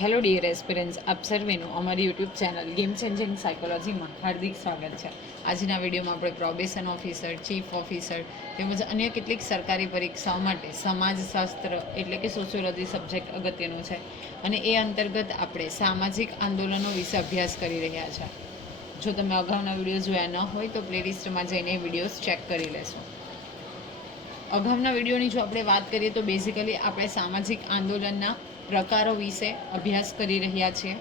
Hello dear aspirants, આપ સર્વેનું અમારી YouTube channel game changing સાયકોલોજીમાં હાર્દિક સ્વાગત છે. આજના વિડીયોમાં આપણે પ્રોબેશન ઓફિસર, ચીફ ઓફિસર તેમજ અન્ય કેટલીક સરકારી પરીક્ષાઓ માટે સમાજશાસ્ત્ર એટલે કે સોશિયોલોજી સબ્જેક્ટ અગત્યનો છે અને એ અંતર્ગત આપણે સામાજિક આંદોલનો વિશે અભ્યાસ કરી રહ્યા છે. જો તમે અગાઉના વિડીયો જોયા ન હોય તો પ્લેલિસ્ટમાં જઈને વિડીયોઝ ચેક કરી લેશો. અગાઉના વિડીયોની જો આપણે વાત કરીએ તો બેઝિકલી આપણે સામાજિક આંદોલનના પ્રકારો વિશે અભ્યાસ કરી રહ્યા છીએ,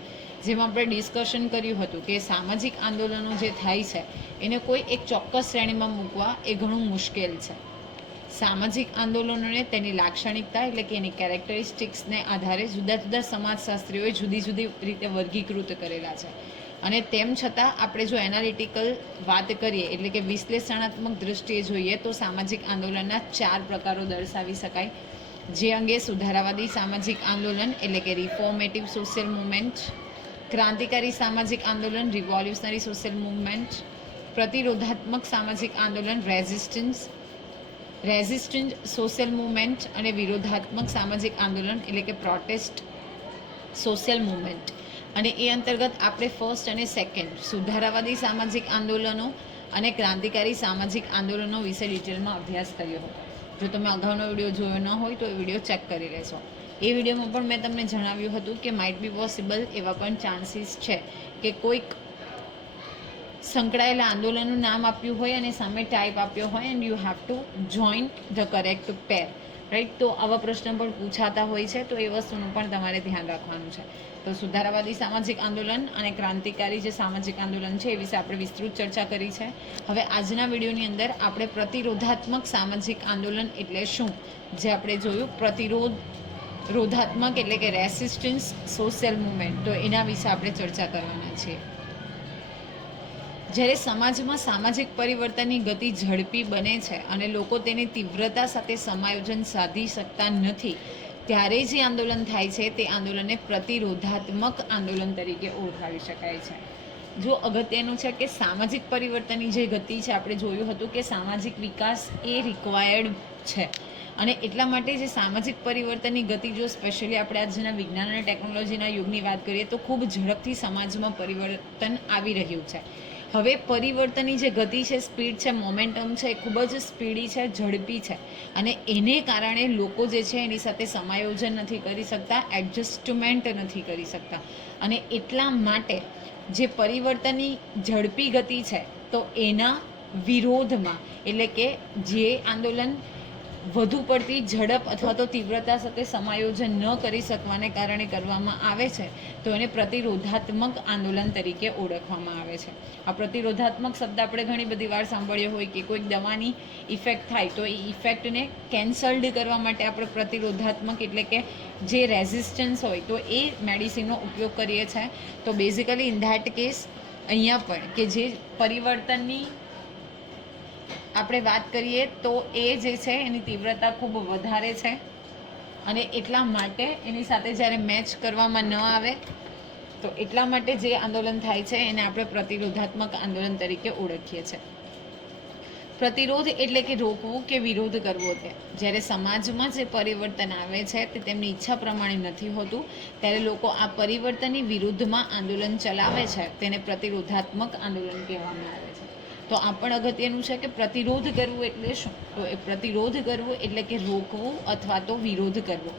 જેમાં આપણે ડિસ્કશન કર્યું હતું કે સામાજિક આંદોલનો જે થાય છે એને કોઈ એક ચોક્કસ શ્રેણીમાં મૂકવા એ ઘણું મુશ્કેલ છે. સામાજિક આંદોલનોને તેની લાક્ષણિકતા એટલે કે એની કેરેક્ટરિસ્ટિક્સને આધારે જુદા જુદા સમાજશાસ્ત્રીઓએ જુદી જુદી રીતે વર્ગીકૃત કરેલા છે અને તેમ છતાં આપણે જો એનાલિટિકલ વાત કરીએ એટલે કે વિશ્લેષણાત્મક દૃષ્ટિએ જોઈએ તો સામાજિક આંદોલનના 4 પ્રકારો દર્શાવી શકાય, જે અંગે સુધારાવાદી સામાજિક આંદોલન એટલે કે રિફોર્મેટિવ સોશિયલ મુવમેન્ટ, ક્રાંતિકારી સામાજિક આંદોલન રિવોલ્યુશનરી સોશિયલ મુવમેન્ટ, પ્રતિરોધાત્મક સામાજિક આંદોલન રેઝિસ્ટન્ટ સોશિયલ મુવમેન્ટ અને વિરોધાત્મક સામાજિક આંદોલન એટલે કે પ્રોટેસ્ટ સોશિયલ મુવમેન્ટ. અને એ અંતર્ગત આપણે ફર્સ્ટ અને સેકન્ડ સુધારાવાદી સામાજિક આંદોલનો અને ક્રાંતિકારી સામાજિક આંદોલનો વિશે ડિટેલમાં અભ્યાસ કર્યો હતો. જો તમે અગાઉનો વિડીયો જોયો ન હોય તો એ વિડીયો ચેક કરી લેશો. એ વિડીયોમાં પણ મેં તમને જણાવ્યું હતું કે માઇટ બી પોસિબલ એવા પણ ચાન્સીસ છે કે કોઈક સંકળાયેલા આંદોલનનું નામ આપ્યું હોય અને સામે ટાઈપ આપ્યો હોય and you have to join the correct pair, right. તો આવા પ્રશ્ન પણ પૂછાતા હોય છે, તો એ વસ્તુનું પણ તમારે ધ્યાન રાખવાનું છે. તો સુધારાવાદી સામાજિક આંદોલન અને ક્રાંતિકારી જે સામાજિક આંદોલન છે એ વિશે આપણે વિસ્તૃત ચર્ચા કરી છે. હવે આજના વિડીયોની અંદર આપણે પ્રતિરોધાત્મક સામાજિક આંદોલન એટલે શું, જે આપણે જોયું રોધાત્મક એટલે કે રેસિસ્ટન્સ સોશિયલ મુવમેન્ટ, તો એના વિશે આપણે ચર્ચા કરવાના છીએ. જ્યારે સમાજમાં સામાજિક પરિવર્તનની ગતિ ઝડપી બને છે અને લોકો તેની તીવ્રતા સાથે સમાયોજન સાધી શકતા નથી, ત્યારે જે આંદોલન થાય છે તે આંદોલનને પ્રતિરોધાત્મક આંદોલન તરીકે ઓળખાવી શકાય છે. જો અગત્યનું છે કે સામાજિક પરિવર્તનની જે ગતિ છે, આપણે જોયું હતું કે સામાજિક વિકાસ એ રિક્વાયર્ડ છે અને એટલા માટે જે સામાજિક પરિવર્તનની ગતિ જો સ્પેશિયલી આપણે આજના વિજ્ઞાન અને ટેકનોલોજીના યુગની વાત કરીએ તો ખૂબ ઝડપથી સમાજમાં પરિવર્તન આવી રહ્યું છે. હવે પરિવર્તનની જે ગતિ છે, સ્પીડ છે, મોમેન્ટમ છે, એ ખૂબ જ સ્પીડી છે, ઝડપી છે અને એને કારણે લોકો જે છે એની સાથે સમાયોજન નથી કરી શકતા, એડજસ્ટમેન્ટ નથી કરી શકતા અને એટલા માટે જે પરિવર્તનની ઝડપી ગતિ છે તો એના વિરોધમાં એટલે કે જે આંદોલન વધુ પડતી ઝડપ અથવા તો તીવ્રતા સાથે સમાયોજન ન કરી શકવાને કારણે કરવામાં આવે છે તો એને પ્રતિરોધાત્મક આંદોલન તરીકે ઓળખવામાં આવે છે. આ પ્રતિરોધાત્મક શબ્દ આપણે ઘણી બધી વાર સાંભળ્યો હોય કે કોઈક દવાની ઇફેક્ટ થાય તો એ ઇફેક્ટને કેન્સલ્ડ કરવા માટે આપણે પ્રતિરોધાત્મક એટલે કે જે રેઝિસ્ટન્સ હોય તો એ મેડિસિનનો ઉપયોગ કરીએ છીએ. તો બેઝિકલી ઇન ધેટ કેસ અહીંયા પણ કે જે પરિવર્તનની આપણે વાત કરીએ તો એ જે છે એની તીવ્રતા ખૂબ વધારે છે અને એટલા માટે એની સાથે જ્યારે મેચ કરવામાં ન આવે તો એટલા માટે જે આંદોલન થાય છે એને આપણે પ્રતિરોધાત્મક આંદોલન તરીકે ઓળખીએ છીએ. પ્રતિરોધ એટલે કે રોકવું કે વિરોધ કરવો છે. જ્યારે સમાજમાં જે પરિવર્તન આવે છે તે તેમની ઈચ્છા પ્રમાણે નથી હોતું, ત્યારે લોકો આ પરિવર્તનની વિરુદ્ધમાં આંદોલન ચલાવે છે, તેને પ્રતિરોધાત્મક આંદોલન કહેવામાં આવે છે. તો આ પણ અગત્યનું છે કે પ્રતિરોધ કરવું એટલે શું, તો એ પ્રતિરોધ કરવું એટલે કે રોકવું અથવા તો વિરોધ કરવો.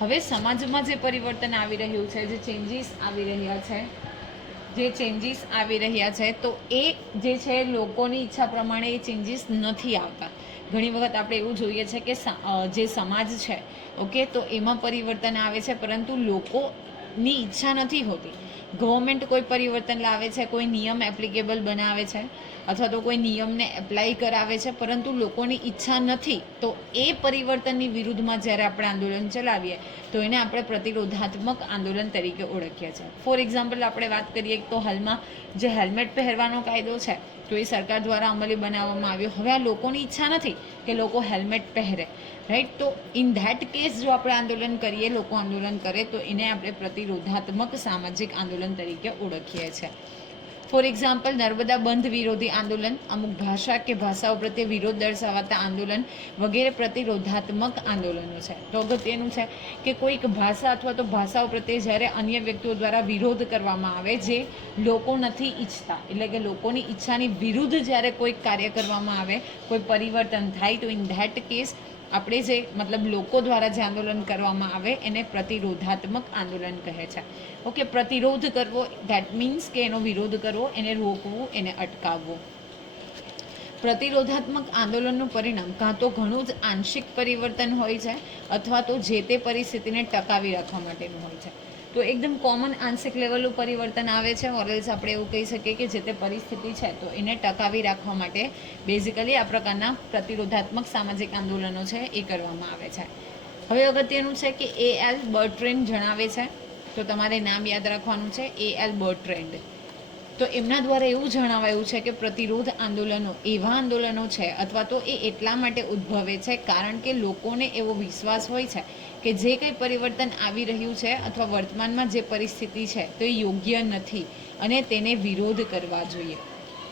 હવે સમાજમાં જે પરિવર્તન આવી રહ્યું છે, જે ચેન્જીસ આવી રહ્યા છે તો એ જે છે લોકોની ઈચ્છા પ્રમાણે એ ચેન્જીસ નથી આવતા. ઘણી વખત આપણે એવું જોઈએ છે કે જે સમાજ છે ઓકે, તો એમાં પરિવર્તન આવે છે પરંતુ લોકોની ઈચ્છા નથી હોતી. ગવર્મેન્ટ કોઈ પરિવર્તન લાવે છે, કોઈ નિયમ એપ્લિકેબલ બનાવે છે અથવા તો કોઈ નિયમને એપ્લાય કરાવે છે પરંતુ લોકોની ઈચ્છા નથી, તો એ પરિવર્તનની વિરુદ્ધમાં જ્યારે આપણે આંદોલન ચલાવીએ તો એને આપણે પ્રતિરોધાત્મક આંદોલન તરીકે ઓળખીએ છીએ. ફોર એક્ઝામ્પલ આપણે વાત કરીએ તો હાલમાં જે હેલ્મેટ પહેરવાનો કાયદો છે તો એ સરકાર દ્વારા અમલી બનાવવામાં આવ્યો. હવે આ લોકોની ઈચ્છા નથી કે લોકો હેલ્મેટ પહેરે, રાઈટ. તો ઇન ધેટ કેસ જો આપણે આંદોલન કરીએ, લોકો આંદોલન કરે તો એને આપણે પ્રતિરોધાત્મક સામાજિક આંદોલન તરીકે ઓળખીએ છીએ. ફોર એક્ઝામ્પલ નર્મદા બંધ વિરોધી આંદોલન, અમુક ભાષા કે ભાષાઓ પ્રત્યે વિરોધ દર્શાવતા આંદોલન વગેરે પ્રતિરોધાત્મક આંદોલનો છે. તો અગત્યનું છે કે કોઈક ભાષા અથવા તો ભાષાઓ પ્રત્યે જ્યારે અન્ય વ્યક્તિઓ દ્વારા વિરોધ કરવામાં આવે જે લોકો નથી ઈચ્છતા, એટલે કે લોકોની ઈચ્છાની વિરુદ્ધ જ્યારે કોઈક કાર્ય કરવામાં આવે, કોઈ પરિવર્તન થાય, તો ઇન ધેટ કેસ આપણે જે મતલબ લોકો દ્વારા જે આંદોલન કરવામાં આવે એને પ્રતિરોધાત્મક આંદોલન કહે છે. ઓકે, પ્રતિરોધ કરવો ધેટ મીન્સ કે એનો વિરોધ કરવો, એને રોકવું, એને અટકાવવું. પ્રતિરોધાત્મક આંદોલનનું પરિણામ કાં તો ઘણું જ આંશિક પરિવર્તન હોય છે અથવા તો જે તે પરિસ્થિતિને ટકાવી રાખવા માટેનું હોય છે. તો એકદમ કોમન આંશિક લેવલનું પરિવર્તન આવે છે, ઓરલ્સ આપણે એવું કહી શકીએ કે જે તે પરિસ્થિતિ છે તો એને ટકાવી રાખવા માટે બેઝિકલી આ પ્રકારના પ્રતિરોધાત્મક સામાજિક આંદોલનો છે એ કરવામાં આવે છે. હવે અગત્યનું છે કે A.L. બર્ટ્રેન્ડ જણાવે છે, તો તમારે નામ યાદ રાખવાનું છે, A.L. બર્ટ્રેન્ડ. તો એમના દ્વારા એવું જણાવાયું છે કે પ્રતિરોધ આંદોલનો એવા આંદોલનો છે અથવા તો એ એટલા માટે ઉદ્ભવે છે કારણ કે લોકોને એવો વિશ્વાસ હોય છે કે જે કંઈ પરિવર્તન આવી રહ્યું છે અથવા વર્તમાનમાં જે પરિસ્થિતિ છે તો એ યોગ્ય નથી અને તેને વિરોધ કરવા જોઈએ.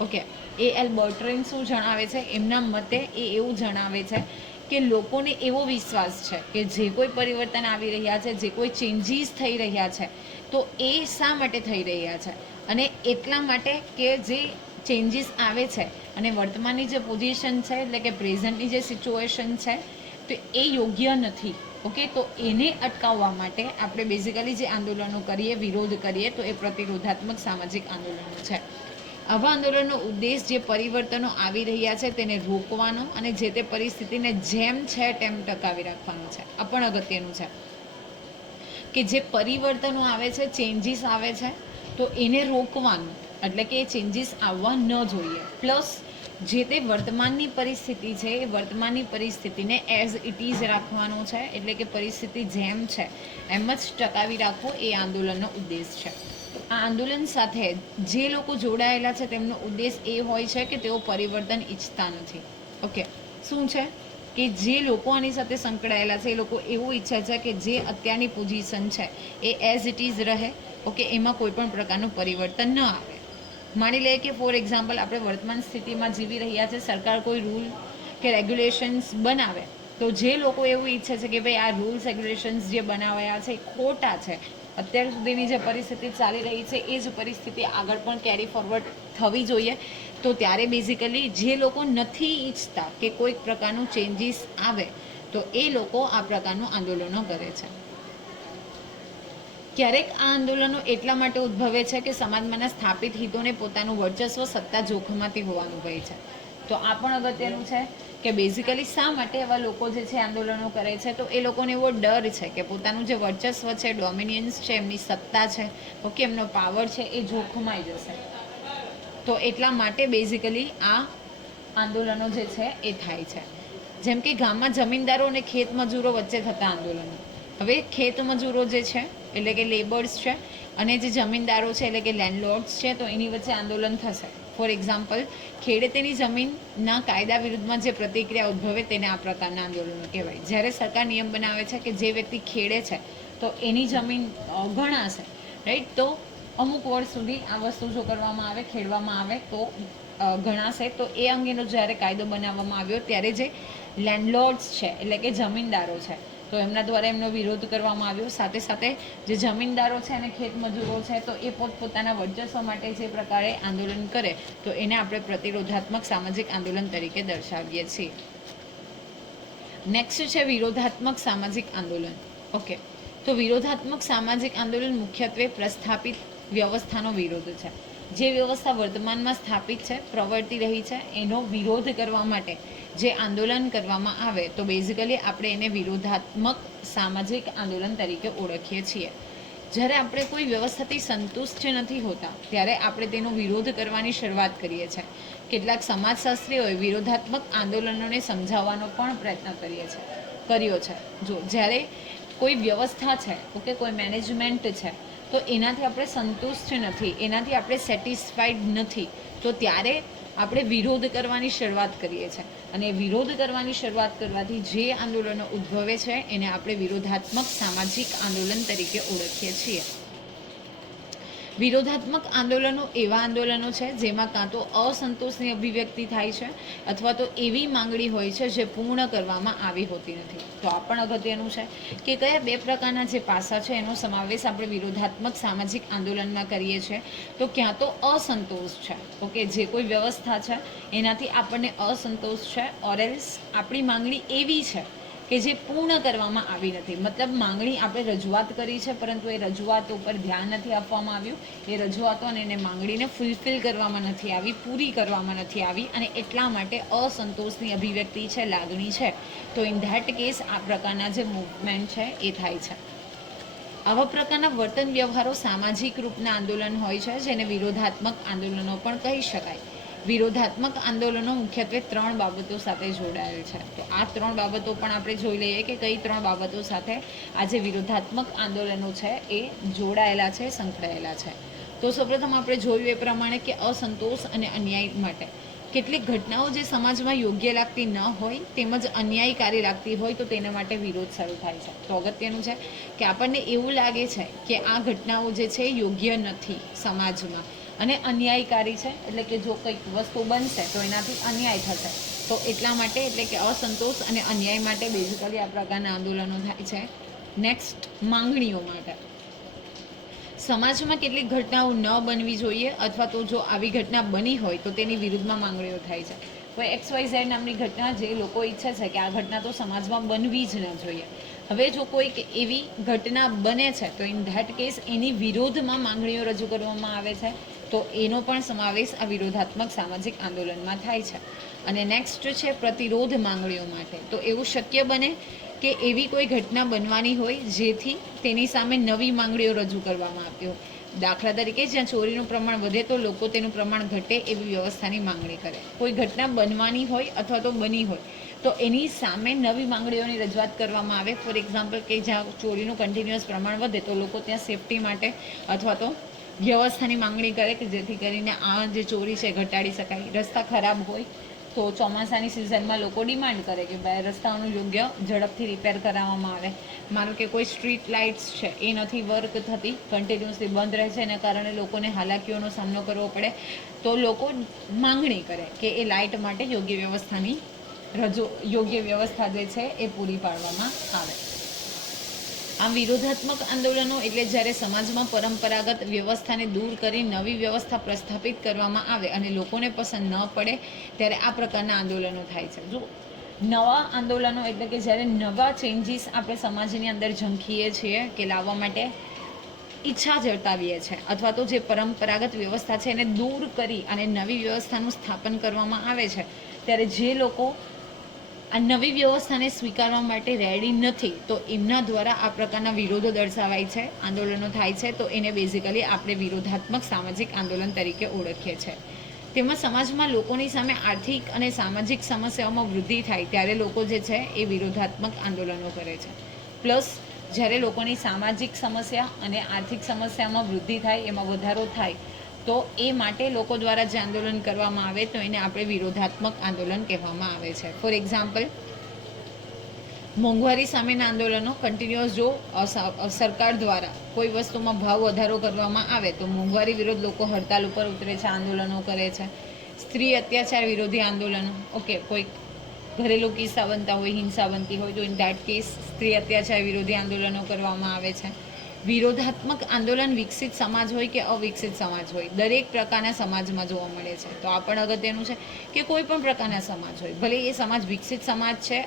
Okay, A.L. બર્ટ્રેન્ડ શું જણાવે છે? એમના મતે એ એવું જણાવે છે કે લોકોને એવો વિશ્વાસ છે કે જે કોઈ પરિવર્તન આવી રહ્યા છે, જે કોઈ ચેન્જીસ થઈ રહ્યા છે, તો એ શા માટે થઈ રહ્યા છે? અને એટલા માટે કે જે ચેન્જીસ આવે છે અને વર્તમાનની જે પોઝિશન છે એટલે કે પ્રેઝન્ટની જે સિચ્યુએશન છે તો એ યોગ્ય નથી. ઓકે, તો એને અટકાવવા માટે આપણે બેઝિકલી જે આંદોલનો કરીએ, વિરોધ કરીએ, તો એ પ્રતિરોધાત્મક સામાજિક આંદોલનો છે. આવા આંદોલનનો ઉદ્દેશ જે પરિવર્તનો આવી રહ્યા છે તેને રોકવાનો અને જે તે પરિસ્થિતિને જેમ છે તેમ ટકાવી રાખવાનો છે. આ પણ અગત્યનું છે કે જે પરિવર્તનો આવે છે, ચેન્જીસ આવે છે, તો એને રોકવાનું, એટલે કે એ ચેન્જીસ આવવા ન જોઈએ. પ્લસ જે તે વર્તમાનની પરિસ્થિતિ છે એ વર્તમાનની પરિસ્થિતિને એઝ ઇટ ઇઝ રાખવાનો છે, એટલે કે પરિસ્થિતિ જેમ છે એમ જ ટકાવી રાખવો એ આંદોલનનો ઉદ્દેશ છે. આ આંદોલન સાથે જે લોકો જોડાયેલા છે તેમનો ઉદ્દેશ એ હોય છે કે તેઓ પરિવર્તન ઈચ્છતા નથી. ઓકે, શું છે કે જે લોકો આની સાથે સંકળાયેલા છે એ લોકો એવું ઈચ્છે છે કે જે અત્યારની પોઝિશન છે એ એઝ ઇટ ઇઝ રહે. ઓકે, એમાં કોઈ પણ પ્રકારનું પરિવર્તન ન આવે. માની લઈએ કે ફોર એક્ઝામ્પલ આપણે વર્તમાન સ્થિતિમાં જીવી રહ્યા છે, સરકાર કોઈ રૂલ કે રેગ્યુલેશન્સ બનાવે તો જે લોકો એવું ઈચ્છે છે કે ભાઈ આ રૂલ્સ રેગ્યુલેશન્સ જે બનાવાયા છે એ ખોટા છે, અત્યાર સુધીની જે પરિસ્થિતિ ચાલી રહી છે એ જ પરિસ્થિતિ આગળ પણ કેરી ફોરવર્ડ થવી જોઈએ, તો ત્યારે બેઝિકલી જે લોકો નથી ઈચ્છતા કે કોઈક પ્રકારનું ચેન્જીસ આવે તો એ લોકો આ પ્રકારનું આંદોલનો કરે છે. ક્યારેક આ આંદોલનો એટલા માટે ઉદ્ભવે છે કે સમાજમાંના સ્થાપિત હિતોને પોતાનું વર્ચસ્વ સત્તા જોખમાતી હોવાનું ભય છે. તો આ પણ અગત્યનું છે કે બેઝિકલી શા માટે એવા લોકો જે છે આંદોલનો કરે છે, તો એ લોકોને એવો ડર છે કે પોતાનું જે વર્ચસ્વ છે, ડોમિનિયન્સ છે, એમની સત્તા છે, ઓકે, એમનો પાવર છે એ જોખમાઈ જશે. તો એટલા માટે બેઝિકલી આ આંદોલનો જે છે એ થાય છે. જેમ કે ગામમાં જમીનદારો અને ખેત મજૂરો વચ્ચે થતા આંદોલનો. હવે ખેત મજૂરો જે છે એટલે કે લેબર્સ છે અને જે જમીનદારો છે એટલે કે લેન્ડલોર્ડ્સ છે, તો એની વચ્ચે આંદોલન થશે. ફોર એક્ઝામ્પલ, ખેડૂતોની જમીનના કાયદા વિરુદ્ધમાં જે પ્રતિક્રિયા ઉદ્ભવે તેને આ પ્રકારના આંદોલનો કહેવાય. જ્યારે સરકાર નિયમ બનાવે છે કે જે વ્યક્તિ ખેડે છે તો એની જમીન ગણાશે, રાઈટ, તો અમુક વર્ષ સુધી આ વસ્તુ જો કરવામાં આવે, ખેડવામાં આવે તો ગણાશે. તો એ અંગેનો જ્યારે કાયદો બનાવવામાં આવ્યો ત્યારે જે લેન્ડલોર્ડ્સ છે એટલે કે જમીનદારો છે તો એમના દ્વારા એમનો વિરોધ કરવામાં આવ્યો. સાથે સાથે જે જમીનદારો છે અને ખેત મજૂરો છે તો એ પોતપોતાના વર્ચસ્વ માટે જે પ્રકારે આંદોલન કરે તો એને આપણે પ્રતિરોધાત્મક સામાજિક આંદોલન તરીકે દર્શાવીએ છીએ. નેક્સ્ટ છે વિરોધાત્મક સામાજિક આંદોલન. ઓકે, તો વિરોધાત્મક સામાજિક આંદોલન મુખ્યત્વે પ્રસ્થાપિત વ્યવસ્થાનો વિરોધ છે. જે વ્યવસ્થા વર્તમાનમાં સ્થાપિત છે, પ્રવર્તી રહી છે, એનો વિરોધ કરવા માટે જે આંદોલન કરવામાં આવે તો બેઝિકલી આપણે એને વિરોધાત્મક સામાજિક આંદોલન તરીકે ઓળખીએ છીએ. જ્યારે આપણે કોઈ વ્યવસ્થાથી સંતુષ્ટ નથી હોતા ત્યારે આપણે તેનો વિરોધ કરવાની શરૂઆત કરીએ છીએ. કેટલાક સમાજશાસ્ત્રીઓએ વિરોધાત્મક આંદોલનોને સમજાવવાનો પણ પ્રયત્ન કર્યો છે. જો જ્યારે કોઈ વ્યવસ્થા છે, ઓકે, કોઈ મેનેજમેન્ટ છે તો એનાથી આપણે સંતુષ્ટ નથી, એનાથી આપણે સેટિસ્ફાઈડ નથી, તો ત્યારે આપણે વિરોધ કરવાની શરૂઆત કરીએ છીએ. અને વિરોધ કરવાની શરૂઆત કરવાથી જે આંદોલનો ઉદ્ભવે છે એને આપણે વિરોધાત્મક સામાજિક આંદોલન તરીકે ઓળખીએ છીએ. વિરોધાત્મક આંદોલનો એવા આંદોલનો છે જેમાં કાં તો અસંતોષની અભિવ્યક્તિ થાય છે અથવા તો એવી માંગણી હોય છે જે પૂર્ણ કરવામાં આવી હોતી નથી. તો આ પણ અગત્યનું છે કે કયા બે પ્રકારના જે પાસા છે એનો સમાવેશ આપણે વિરોધાત્મક સામાજિક આંદોલનમાં કરીએ છીએ. તો ક્યાં તો અસંતોષ છે, ઓકે, જે કોઈ વ્યવસ્થા છે એનાથી આપણને અસંતોષ છે, ઓરેલ્સ આપણી માંગણી એવી છે કે જે પૂર્ણ કરવામાં આવી નથી. મતલબ માંગણી આપણે રજૂઆત કરી છે પરંતુ એ રજૂઆતો ઉપર ધ્યાન નથી આપવામાં આવ્યું, એ રજૂઆતો અને એને માંગણીને ફૂલફિલ કરવામાં નથી આવી, પૂરી કરવામાં નથી આવી, અને એટલા માટે અસંતોષની અભિવ્યક્તિ છે, લાગણી છે. તો ઇન ધેટ કેસ આ પ્રકારના જે મૂવમેન્ટ છે એ થાય છે. આવા પ્રકારના વર્તન વ્યવહારો સામાજિક રૂપના આંદોલન હોય છે જેને વિરોધાત્મક આંદોલનો પણ કહી શકાય. વિરોધાત્મક આંદોલનો મુખ્યત્વે 3 બાબતો સાથે જોડાયેલ છે. તો આ 3 બાબતો પણ આપણે જોઈ લઈએ કે કઈ 3 બાબતો સાથે આ જે વિરોધાત્મક આંદોલનો છે એ જોડાયેલા છે, સંકળાયેલા છે. તો સૌપ્રથમ આપણે જોયું એ પ્રમાણે કે અસંતોષ અને અન્યાય માટે કેટલીક ઘટનાઓ જે સમાજમાં યોગ્ય લાગતી ન હોય તેમજ અન્યાયકારી લાગતી હોય તો તેના માટે વિરોધ શરૂ થાય છે. તો અગત્યનું છે કે આપણને એવું લાગે છે કે આ ઘટનાઓ જે છે યોગ્ય નથી સમાજમાં અને અન્યાયકારી છે, એટલે કે જો કંઈક વસ્તુ બનશે તો એનાથી અન્યાય થશે. તો એટલા માટે એટલે કે અસંતોષ અને અન્યાય માટે બેઝિકલી આ પ્રકારના આંદોલનો થાય છે. નેક્સ્ટ, માંગણીઓ માટે સમાજમાં કેટલીક ઘટનાઓ ન બનવી જોઈએ અથવા તો જો આવી ઘટના બની હોય તો તેની વિરુદ્ધમાં માંગણીઓ થાય છે. કોઈ XYZ નામની ઘટના જે લોકો ઈચ્છે છે કે આ ઘટના તો સમાજમાં બનવી જ ન જોઈએ. હવે જો કોઈક એવી ઘટના બને છે તો ઇન ધેટ કેસ એની વિરોધમાં માંગણીઓ રજૂ કરવામાં આવે છે. તો એનો પણ સમાવેશ આ વિરોધાત્મક સામાજિક આંદોલનમાં થાય છે. અને નેક્સ્ટ છે પ્રતિરોધ માંગણીઓ માટે. તો એવું શક્ય બને કે એવી કોઈ ઘટના બનવાની હોય જેથી તેની સામે નવી માંગણીઓ રજૂ કરવામાં આવતી હોય. દાખલા તરીકે જ્યાં ચોરીનું પ્રમાણ વધે તો લોકો તેનું પ્રમાણ ઘટે એવી વ્યવસ્થાની માંગણી કરે. કોઈ ઘટના બનવાની હોય અથવા તો બની હોય તો એની સામે નવી માંગણીઓની રજૂઆત કરવામાં આવે. ફોર એક્ઝામ્પલ કે જ્યાં ચોરીનું કન્ટિન્યુઅસ પ્રમાણ વધે તો લોકો ત્યાં સેફટી માટે અથવા તો વ્યવસ્થાની માંગણી કરે કે જેથી કરીને આ જે ચોરી છે ઘટાડી શકાય. રસ્તા ખરાબ હોય તો ચોમાસાની સિઝનમાં લોકો ડિમાન્ડ કરે કે ભાઈ રસ્તાઓનું યોગ્ય ઝડપથી રિપેર કરાવવામાં આવે. માનો કે કોઈ સ્ટ્રીટ લાઇટ્સ છે એ નથી વર્ક થતી, કન્ટિન્યુઅસલી બંધ રહે છે, એના કારણે લોકોને હાલાકીઓનો સામનો કરવો પડે. તો લોકો માંગણી કરે કે એ લાઇટ માટે યોગ્ય વ્યવસ્થા જે છે એ પૂરી પાડવામાં આવે. આમ વિરોધાત્મક આંદોલનો એટલે જ્યારે સમાજમાં પરંપરાગત વ્યવસ્થાને દૂર કરી નવી વ્યવસ્થા પ્રસ્થાપિત કરવામાં આવે અને લોકોને પસંદ ન પડે ત્યારે આ પ્રકારના આંદોલનો થાય છે. જો નવા આંદોલનો એટલે કે જ્યારે નવા ચેન્જીસ આપણે સમાજની અંદર ઝંખીએ છીએ કે લાવવા માટે ઈચ્છા જતાવીએ છીએ અથવા તો જે પરંપરાગત વ્યવસ્થા છે એને દૂર કરી અને નવી વ્યવસ્થાનું સ્થાપન કરવામાં આવે છે ત્યારે જે લોકો આ નવી વ્યવસ્થાને સ્વીકારવા માટે રેડી નથી તો એમના દ્વારા આ પ્રકારના વિરોધો દર્શાવાય છે, આંદોલનો થાય છે. તો એને બેઝિકલી આપણે વિરોધાત્મક સામાજિક આંદોલન તરીકે ઓળખીએ છીએ. તેમાં સમાજમાં લોકોની સામે આર્થિક અને સામાજિક સમસ્યાઓમાં વૃદ્ધિ થાય ત્યારે લોકો જે છે એ વિરોધાત્મક આંદોલનો કરે છે. પ્લસ જ્યારે લોકોની સામાજિક સમસ્યા અને આર્થિક સમસ્યામાં વૃદ્ધિ થાય, એમાં વધારો થાય તો એ માટે લોકો દ્વારા જે આંદોલન કરવામાં આવે તો એને આપણે વિરોધાત્મક આંદોલન કહેવામાં આવે છે. ફોર એક્ઝામ્પલ, મોંઘવારી સામેના આંદોલનો કન્ટિન્યુઅસ જો સરકાર દ્વારા કોઈ વસ્તુમાં ભાવ વધારો કરવામાં આવે તો મોંઘવારી વિરુદ્ધ લોકો હડતાલ ઉપર ઉતરે છે, આંદોલનો કરે છે. સ્ત્રી અત્યાચાર વિરોધી આંદોલનો, ઓકે, કોઈ ઘરેલું કિસ્સા બનતા હોય, હિંસા બનતી હોય તો ઇન ધેટ કેસ સ્ત્રી અત્યાચાર વિરોધી આંદોલનો કરવામાં આવે છે. વિરોધાત્મક આંદોલન વિકસિત સમાજ હોય કે અવિકસિત સમાજ હોય, દરેક પ્રકારના સમાજમાં જોવા મળે છે. તો આ પણ અગત્યનું છે કે કોઈ પણ પ્રકારના સમાજ હોય, ભલે એ સમાજ વિકસિત સમાજ છે,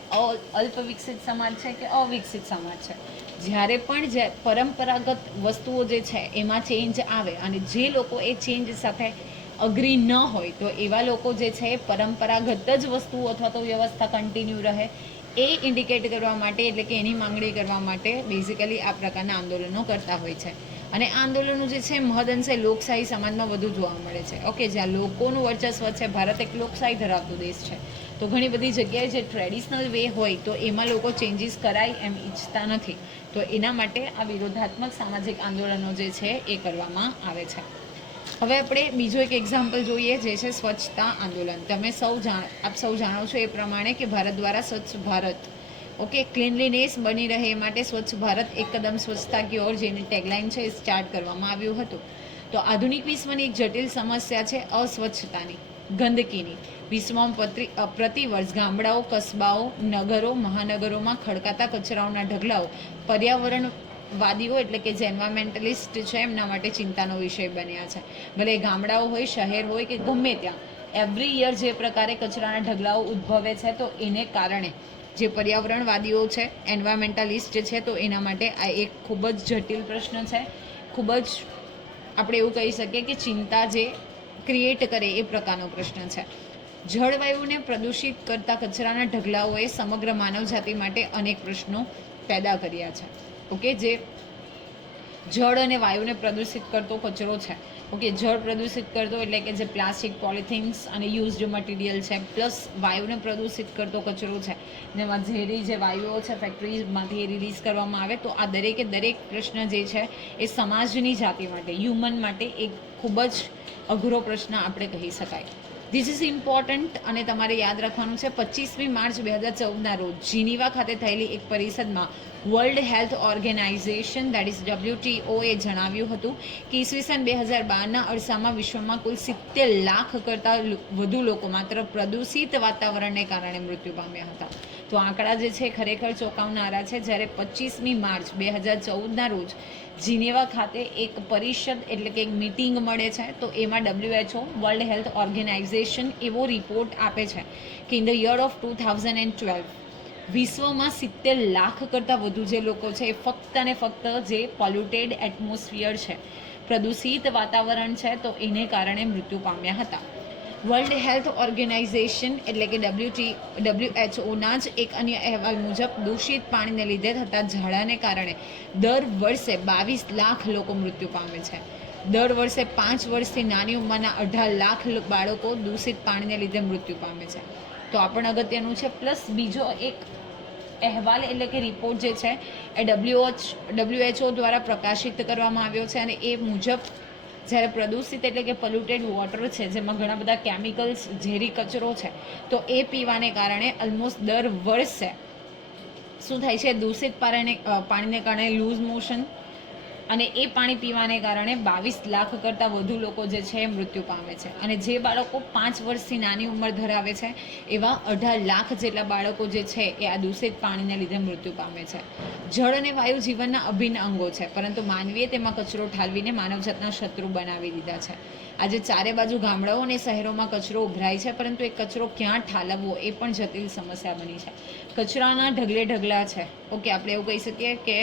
અલ્પ વિકસિત સમાજ છે કે અવિકસિત સમાજ છે, જ્યારે પણ જે પરંપરાગત વસ્તુઓ જે છે એમાં ચેન્જ આવે અને જે લોકો એ ચેન્જ સાથે અગ્રી ન હોય તો એવા લોકો જે છે પરંપરાગત જ વસ્તુઓ અથવા તો વ્યવસ્થા કન્ટિન્યુ રહે એ ઇન્ડિકેટ કરવા માટે એટલે કે એની માંગણી કરવા માટે બેઝિકલી આ પ્રકારના આંદોલનો કરતા હોય છે. અને આ આંદોલનો જે છે મહદઅંશે લોકશાહી સમાજમાં વધુ જોવા મળે છે. ઓકે, જ્યાં લોકોનું વર્ચસ્વ છે, ભારત એક લોકશાહી ધરાવતો દેશ છે, તો ઘણી બધી જગ્યાએ જે ટ્રેડિશનલ વે હોય તો એમાં લોકો ચેન્જીસ કરાય એમ ઈચ્છતા નથી. તો એના માટે આ વિરોધાત્મક સામાજિક આંદોલનો જે છે એ કરવામાં આવે છે. હવે આપણે બીજો એક એક્ઝામ્પલ જોઈએ જે છે સ્વચ્છતા આંદોલન. આપ સૌ જાણો છો એ પ્રમાણે કે ભારત દ્વારા સ્વચ્છ ભારત, ઓકે, ક્લીનલીનેસ બની રહે એ માટે સ્વચ્છ ભારત એક કદમ સ્વચ્છતા કી ઓર જેની ટેગલાઇન છે એ સ્ટાર્ટ કરવામાં આવ્યું હતું. તો આધુનિક વિશ્વની એક જટિલ સમસ્યા છે અસ્વચ્છતાની, ગંદકીની. વિશ્વમાં પ્રતિવર્ષ ગામડાઓ, કસ્બાઓ, નગરો, મહાનગરોમાં ખડકાતા કચરાઓના ઢગલાઓ પર્યાવરણવાદીઓ એટલે કે જે એન્વાયરમેન્ટલિસ્ટ છે એમના માટે ચિંતાનો વિષય બન્યા છે. ભલે ગામડાઓ હોય, શહેર હોય કે ગમે ત્યાં એવરી યર જે પ્રકારે કચરાના ઢગલાઓ ઉદ્ભવે છે તો એને કારણે જે પર્યાવરણવાદીઓ છે, એન્વાયરમેન્ટલિસ્ટ છે, તો એના માટે આ એક ખૂબ જ જટિલ પ્રશ્ન છે. ખૂબ જ આપણે એવું કહી શકીએ કે ચિંતા જે ક્રિએટ કરે એ પ્રકારનો પ્રશ્ન છે. જળવાયુને પ્રદૂષિત કરતા કચરાના ઢગલાઓએ સમગ્ર માનવજાતિ માટે અનેક પ્રશ્નો પેદા કર્યા છે. ઓકે, જે જળ અને વાયુને પ્રદૂષિત કરતો કચરો છે. ઓકે, જળ પ્રદૂષિત કરતો એટલે કે જે પ્લાસ્ટિક, પોલિથિન્સ અને યુઝડ મટીરિયલ છે, પ્લસ વાયુને પ્રદૂષિત કરતો કચરો છે, જેમાં ઝેરી જે વાયુઓ છે ફેક્ટરીઝમાંથી રિલીઝ કરવામાં આવે. તો આ દરેકે દરેક પ્રશ્ન જે છે એ સમાજની જાતિ માટે, હ્યુમન માટે એક ખૂબ જ અઘરો પ્રશ્ન આપણે કહી શકાય. ધીસ ઇઝ ઇમ્પોર્ટન્ટ અને તમારે યાદ રાખવાનું છે. 25મી માર્ચ 2014ના રોજ જીનીવા ખાતે થયેલી એક પરિષદમાં world health organisation that is WTO એ જણાવ્યું હતું કે ઈસવીસન 2012ના અરસામાં વિશ્વમાં કુલ 70 લાખ કરતાં વધુ લોકો માત્ર પ્રદૂષિત વાતાવરણને કારણે મૃત્યુ પામ્યા હતા. તો આંકડા જે છે ખરેખર ચોંકાવનારા છે. જ્યારે 25મી માર્ચ 2014ના રોજ જીનેવા ખાતે એક પરિષદ એટલે કે એક મીટિંગ મળે છે તો એમાં WHO વર્લ્ડ હેલ્થ ઓર્ગેનાઇઝેશન એવો રિપોર્ટ આપે છે કે ઇન ધ યર ઓફ 2012 વિશ્વમાં 70 લાખ કરતાં વધુ જે લોકો છે એ ફક્ત અને ફક્ત જે પોલ્યુટેડ એટમોસ્ફિયર છે, પ્રદૂષિત વાતાવરણ છે, તો એને કારણે મૃત્યુ પામ્યા હતા. વર્લ્ડ હેલ્થ ઓર્ગેનાઇઝેશન એટલે કે WHOના જ એક અન્ય અહેવાલ મુજબ દૂષિત પાણીને લીધે થતા ઝાડાને કારણે દર વર્ષે 22 લાખ લોકો મૃત્યુ પામે છે. દર વર્ષે 5 વર્ષથી નાની ઉંમરના 18 લાખ બાળકો દૂષિત પાણીને લીધે મૃત્યુ પામે છે. તો આ પણ અગત્યનું છે. પ્લસ બીજો એક અહેવાલ એટલે કે રિપોર્ટ જે છે એ WHO દ્વારા પ્રકાશિત કરવામાં આવ્યો છે અને એ મુજબ જ્યારે પ્રદૂષિત એટલે કે પોલ્યુટેડ વોટર છે જેમાં ઘણા બધા કેમિકલ્સ, ઝેરી કચરો છે, તો એ પીવાને કારણે ઓલમોસ્ટ દર વર્ષે શું થાય છે, દૂષિત પાણીને કારણે લૂઝ મોશન અને એ પાણી પીવાને કારણે 22 લાખ કરતાં વધુ લોકો જે છે એ મૃત્યુ પામે છે. અને જે બાળકો 5 વર્ષથી નાની ઉંમર ધરાવે છે એવા 18 લાખ જેટલા બાળકો જે છે એ આ દૂષિત પાણીને લીધે મૃત્યુ પામે છે. જળ અને વાયુ જીવનના અભિન્ન અંગો છે, પરંતુ માનવીએ તેમાં કચરો ઠાલવીને માનવજાતના શત્રુ બનાવી દીધા છે. આજે ચારે બાજુ ગામડાઓ અને શહેરોમાં કચરો ઉભરાય છે, પરંતુ એ કચરો ક્યાં ઠાલવવો એ પણ જટિલ સમસ્યા બની છે. કચરાના ઢગલા છે. ઓકે, આપણે એવું કહી શકીએ કે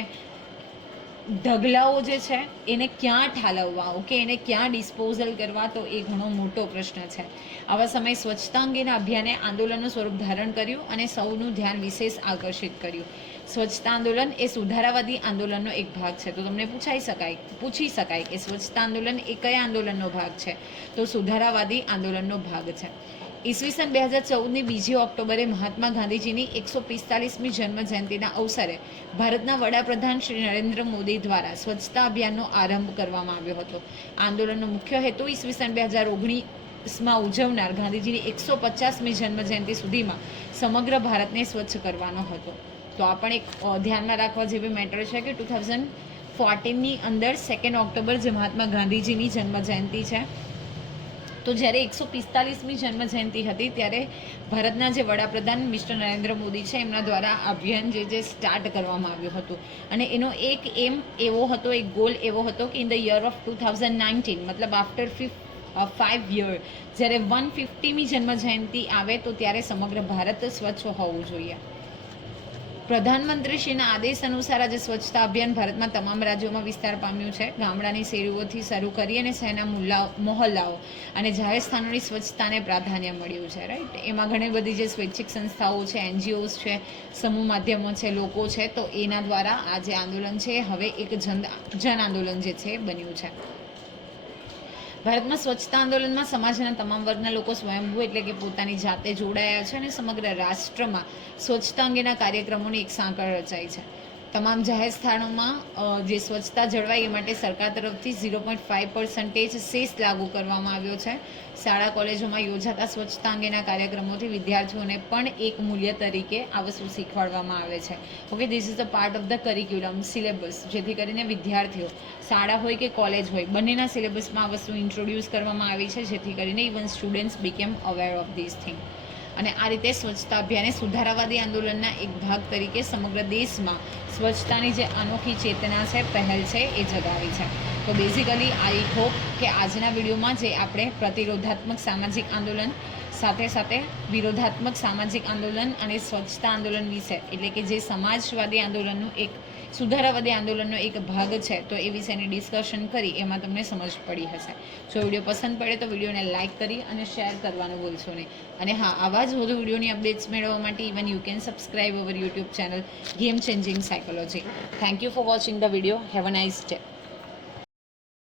ઢગલાઓ જે છે એને ક્યાં ઠાલવવા, ઓકે, એને ક્યાં ડિસ્પોઝલ કરવા, તો એ ઘણો મોટો પ્રશ્ન છે. આવા સમયે સ્વચ્છતા અંગેના અભિયાને આંદોલનનું સ્વરૂપ ધારણ કર્યું અને સૌનું ધ્યાન વિશેષ આકર્ષિત કર્યું. સ્વચ્છતા આંદોલન એ સુધારાવાદી આંદોલનનો એક ભાગ છે. તો તમને પૂછી શકાય કે સ્વચ્છતા આંદોલન એ કયા આંદોલનનો ભાગ છે? તો સુધારાવાદી આંદોલનનો ભાગ છે. ઈસવીસન 2014ની 2 ઓક્ટોબરે મહાત્મા ગાંધીજીની 145મી જન્મ જયંતિના અવસરે ભારતના વડાપ્રધાન શ્રી નરેન્દ્ર મોદી દ્વારા સ્વચ્છતા અભિયાનનો આરંભ કરવામાં આવ્યો હતો. આંદોલનનો મુખ્ય હેતુ ઈસવીસન 2019માં ઉજવનાર ગાંધીજીની 150મી જન્મ જયંતિ સુધીમાં સમગ્ર ભારતને સ્વચ્છ કરવાનો હતો. તો આ પણ એક ધ્યાનમાં રાખવા જેવી મેટર છે કે 2014ની અંદર 2 ઓક્ટોબર જે મહાત્મા ગાંધીજીની જન્મ જયંતિ છે, તો જ્યારે 145મી જન્મ જયંતિ હતી ત્યારે ભારતના જે વડાપ્રધાન મિસ્ટર નરેન્દ્ર મોદી છે એમના દ્વારા અભિયાન જે સ્ટાર્ટ કરવામાં આવ્યું હતું. અને એનો એક એમ એવો હતો, એક ગોલ એવો હતો કે ઇન ધ યર ઓફ 2019 મતલબ આફ્ટર 5 યર જ્યારે 150મી જન્મ જયંતિ આવે તો ત્યારે સમગ્ર ભારત સ્વચ્છ હોવું જોઈએ. પ્રધાનમંત્રીશ્રીના આદેશ અનુસાર આજે સ્વચ્છતા અભિયાન ભારતમાં તમામ રાજ્યોમાં વિસ્તાર પામ્યું છે. ગામડાની શેરીઓથી શરૂ કરી અને શહેરના મહોલ્લાઓ અને જાહેર સ્થાનોની સ્વચ્છતાને પ્રાધાન્ય મળ્યું છે. રાઈટ, એમાં ઘણી બધી જે સ્વૈચ્છિક સંસ્થાઓ છે, NGOs છે, સમૂહ માધ્યમો છે, લોકો છે, તો એના દ્વારા આ જે આંદોલન છે હવે એક જન આંદોલન જે છે બન્યું છે. ભારતમાં સ્વચ્છતા આંદોલનમાં સમાજના તમામ વર્ગના લોકો સ્વયંભૂ એટલે કે પોતાની જાતે જોડાયા છે અને સમગ્ર રાષ્ટ્રમાં સ્વચ્છતા અંગેના કાર્યક્રમોની એક સાંકળ રચાઈ છે. તમામ જાહેર સ્થાનોમાં જે સ્વચ્છતા જળવાય એ માટે સરકાર તરફથી 0.5% સેસ લાગુ કરવામાં આવ્યો છે. શાળા કોલેજોમાં યોજાતા સ્વચ્છતા અંગેના કાર્યક્રમોથી વિદ્યાર્થીઓને પણ એક મૂલ્ય તરીકે આ વસ્તુ શીખવાડવામાં આવે છે. Okay, this is the part of the curriculum syllabus, જેથી કરીને વિદ્યાર્થીઓ શાળા હોય કે કોલેજ હોય બંનેના સિલેબસમાં આ વસ્તુ ઇન્ટ્રોડ્યુસ કરવામાં આવી છે, જેથી કરીને even students became aware of this thing. અને આ રીતે સ્વચ્છતા અભિયાને સુધારાવાદી આંદોલનના એક ભાગ તરીકે સમગ્ર દેશમાં સ્વચ્છતાની જે અનોખી ચેતના છે, પહેલ છે, એ જગાવી છે. તો બેઝિકલી આઈ હોપ કે આજના વિડીયોમાં જે આપણે પ્રતિરોધાત્મક સામાજિક આંદોલન સાથે સાથે વિરોધાત્મક સામાજિક આંદોલન અને સ્વચ્છતા આંદોલન વિશે, એટલે કે જે સમાજવાદી આંદોલનનું એક સુધારાવાદી આંદોલનનો એક ભાગ છે, તો એ વિશેની ડિસ્કશન કરી એમાં તમને સમજ પડી હશે. જો વિડીયો પસંદ પડે તો વિડીયોને લાઇક કરી અને શેર કરવાનું ભૂલશો નહીં. અને હા, આવા જ વધુ વિડીયોની અપડેટ્સ મેળવવા માટે even you can subscribe our YouTube channel game changing psychology. Thank you for watching the video. Have a nice day.